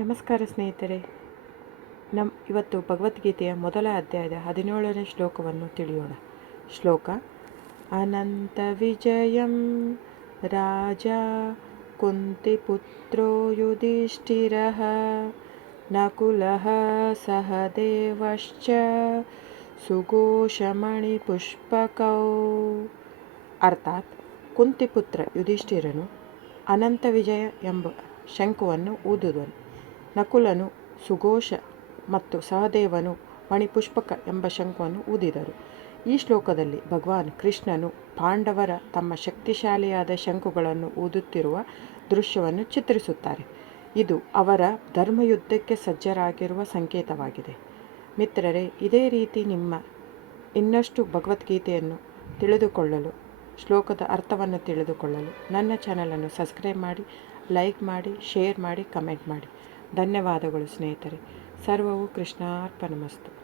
ನಮಸ್ಕಾರ ಸ್ನೇಹಿತರೆ. ನಮ್ ಇವತ್ತು ಭಗವದ್ಗೀತೆಯ ಮೊದಲ ಅಧ್ಯಾಯದ ಹದಿನೇಳನೇ ಶ್ಲೋಕವನ್ನು ತಿಳಿಯೋಣ. ಶ್ಲೋಕ, ಅನಂತ ವಿಜಯಂ ರಾಜ ಕುಂತಿಪುತ್ರೋ ಯುಧಿಷ್ಠಿರ ದೇವಶ್ಚ ಸಹದೇವಶ್ಚ ಸುಘೋಷಮಣಿಪುಷ್ಪಕೌ ಅರ್ಥಾತ್ ಕುಂತಿಪುತ್ರ ಯುಧಿಷ್ಠಿರನು ಅನಂತ ವಿಜಯ ಎಂಬ ಶಂಕುವನ್ನು ಊದುದನು. ನಕುಲನು, ಸುಘೋಷ ಮತ್ತು ಸಹದೇವನು, ಮಣಿಪುಷ್ಪಕ ಎಂಬ ಶಂಖವನ್ನು ಊದಿದರು. ಈ ಶ್ಲೋಕದಲ್ಲಿ ಭಗವಾನ್ ಕೃಷ್ಣನು ಪಾಂಡವರ ತಮ್ಮ ಶಕ್ತಿಶಾಲಿಯಾದ ಶಂಕುಗಳನ್ನು ಊದುತ್ತಿರುವ ದೃಶ್ಯವನ್ನು ಚಿತ್ರಿಸುತ್ತಾರೆ. ಇದು ಅವರ ಧರ್ಮಯುದ್ಧಕ್ಕೆ ಸಜ್ಜರಾಗಿರುವ ಸಂಕೇತವಾಗಿದೆ. ಮಿತ್ರರೇ, ಇದೇ ರೀತಿ ನಿಮ್ಮ ಇನ್ನಷ್ಟು ಭಗವದ್ಗೀತೆಯನ್ನು ತಿಳಿದುಕೊಳ್ಳಲು, ಶ್ಲೋಕದ ಅರ್ಥವನ್ನು ತಿಳಿದುಕೊಳ್ಳಲು ನನ್ನ ಚಾನಲನ್ನು ಸಬ್ಸ್ಕ್ರೈಬ್ ಮಾಡಿ, ಲೈಕ್ ಮಾಡಿ, ಶೇರ್ ಮಾಡಿ, ಕಮೆಂಟ್ ಮಾಡಿ. ಧನ್ಯವಾದಗಳು ಸ್ನೇಹಿತರೆ. ಸರ್ವವು ಕೃಷ್ಣಾರ್ಪಣಮಸ್ತು.